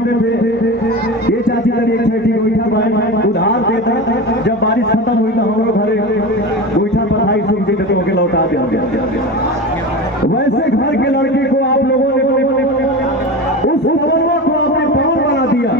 बोलते थे ये चाची तक एक छठी गोईठा भाई उधार देता, जब बारिश खत्म हुई तो हम लोग घरे गोईठा पर भाई सुख देते तो के लौटा दे। वैसे घर के लड़के को आप लोगों ने उस पवनवा को आपने पवन बना दिया।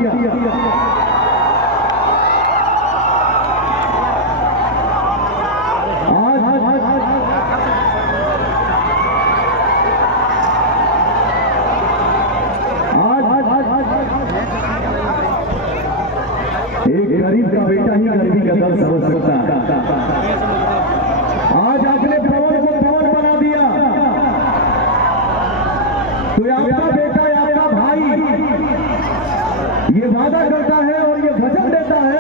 एक गरीब का बेटा ही गरीबी का दर्द समझ सकता है। आज आपने पवन को पवन बना दिया, तो आपका बेटा आपका भाई ये वादा करता है और ये वचन देता है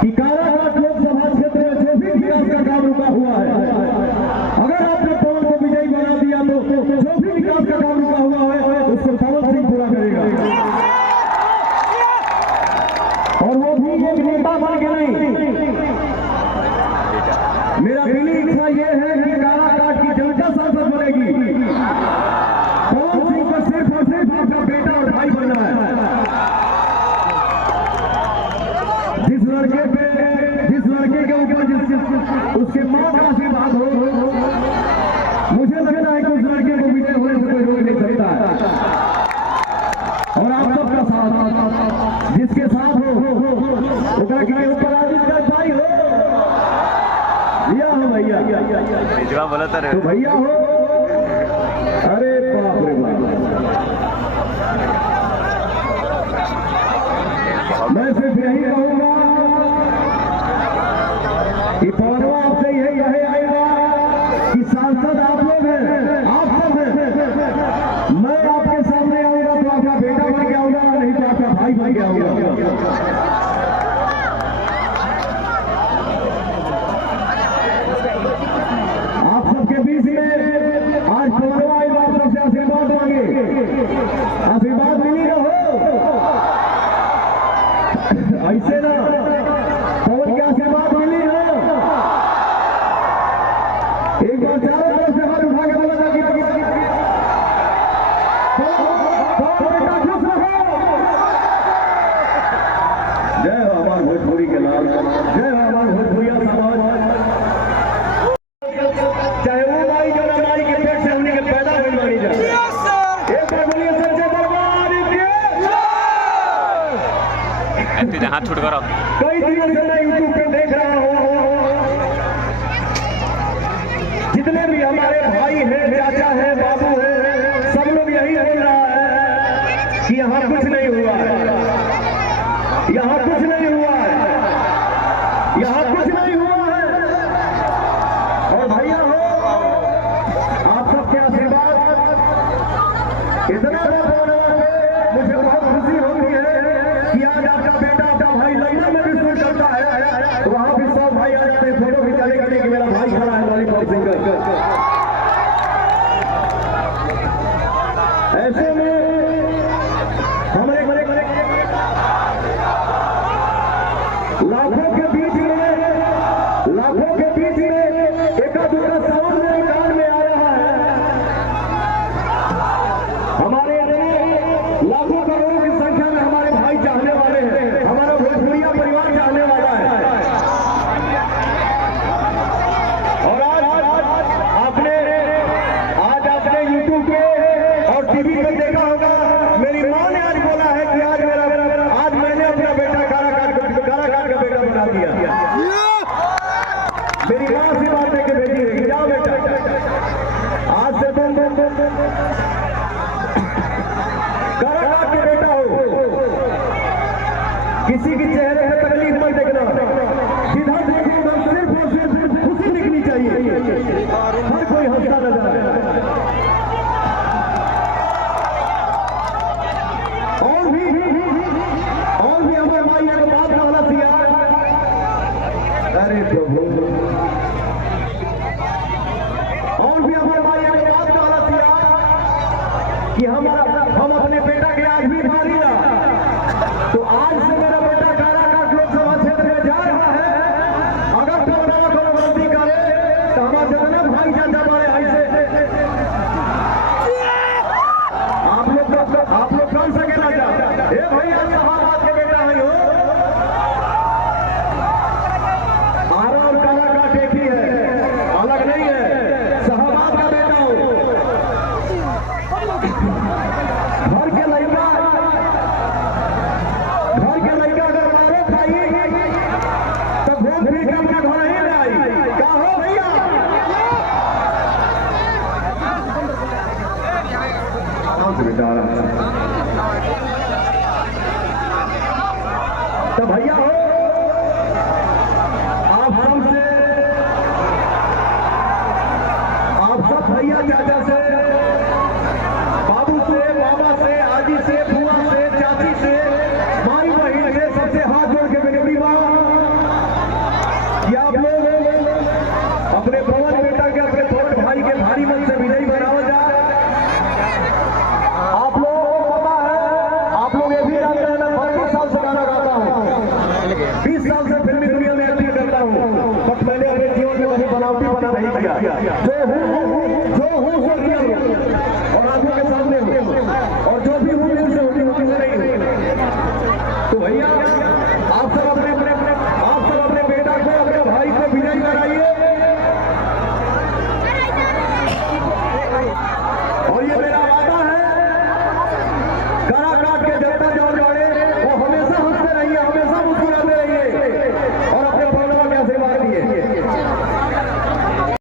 कि काराकाट लोकसभा क्षेत्र में जो भी विकास का काम रुका हुआ है, अगर आपने पवन को विजयी बना दिया तो जो भी विकास का काम रुका हुआ है उसको पवन सिंह पूरा करेगा। और वो भी एक नेता बन के नहीं, मेरा दिली इच्छा ये है कि काराकाट की जनता सांसद बनेगी। पवन सिंह को सिर्फ और सिर्फ आपका बेटा और भाई बनना है। जिस लड़के के ऊपर उसके मां का आशीर्वाद हो, मुझे लगता है कि उस लड़के को विजय होने से कोई रोक नहीं सकता है। और आप सबका साथ जिसके साथ हो भाई हो भैया बोला तो भैया हो। अरे बाप रे बाप, मैं सिर्फ यही कहूंगा कि पवनवा आपसे यही आएगा कि सांसद आप लोग हैं, आप सब हैं। मैं आपके सामने आऊंगा तो आपका बेटा बन के आऊंगा, नहीं तो आपका भाई बन के आऊंगा। आप सबके बीच में आज पवनवा आएगा, आप सबसे आशीर्वाद मांगे, आशीर्वाद मिली रहो। ऐसे ना पवन के आशीर्वाद मिली हो। एक बार चारों तरफ से हाथ उठा के बोला था कि बेटा खुश रहो। जय हो हमारे भोजपुरी के लाल, जय हो हमारे भोजपुरिया समाज। चाहे वो माई जो ना माई के पेट से उन्हीं के पैदा हुई मानी जाए। एक बार बोलिए सच्चे दरबार की हाथ छूट करो। कई दिनों से मैं यूट्यूब पे देख रहा हूँ, जितने भी हमारे भाई हैं, चाचा हैं, बाबू हैं, सब लोग यही बोल रहा है कि यहाँ कुछ नहीं हुआ है, यहाँ कुछ नहीं हुआ है, यहाँ कुछ नहीं हुआ है। और भैया हो, आप सबके आशीर्वाद इतना मुझे बहुत खुशी हो रही है कि आज आपका बेटा आपका भाई लंदन में भी शूट करता है, तो वहां भी सब भाई आ जाते हैं फोटो खिंचाने के लिए कि मेरा भाई खड़ा है लॉलीपॉप सिंगर। ऐसे में हमारे लाखों के बीच में एक दूसरा साउंड में कान में आ रहा है। हमारे लाखों करोड़ों की संख्या में हमारे भाई चाहने वाले हैं, हमारा भोजपुरिया परिवार चाहने वाला है। और आज आपने YouTube पे और टीवी पे देखा होगा, मेरी माँ ने आज बोला है कि आज मैंने अपना बेटा काराकाट का बेटा बना दिया। मेरी माँ से बात लेके भेजी है कि जाओ बेटा, आज से तुम काराकाट के बेटा हो। किसी के चेहरे में तकलीफ मत देखना, सीधा देखो, सिर्फ और सिर्फ खुशी दिखनी चाहिए, हर कोई हंसता नजर आए। और भी हमारे भाई को बात वाला दिया। अरे प्रभु, और भी हमारे भाई को बात वाला दिया कि हम अपने बेटा के आज भी भारी ना, तो आज से मेरा बेटा काराकाट लोकसभा क्षेत्र में जा रहा है। अगर पवनवा को गलती करे तो हमारे जितना भाई चाचा बड़े ऐसे आप लोग कौन सा कहना चाहते हैं? 20 साल से फिल्मी दुनिया में एक्टिंग करता हूँ, बट मैंने अपने जीवन में कभी बनावटी बना नहीं किया। जो हूँ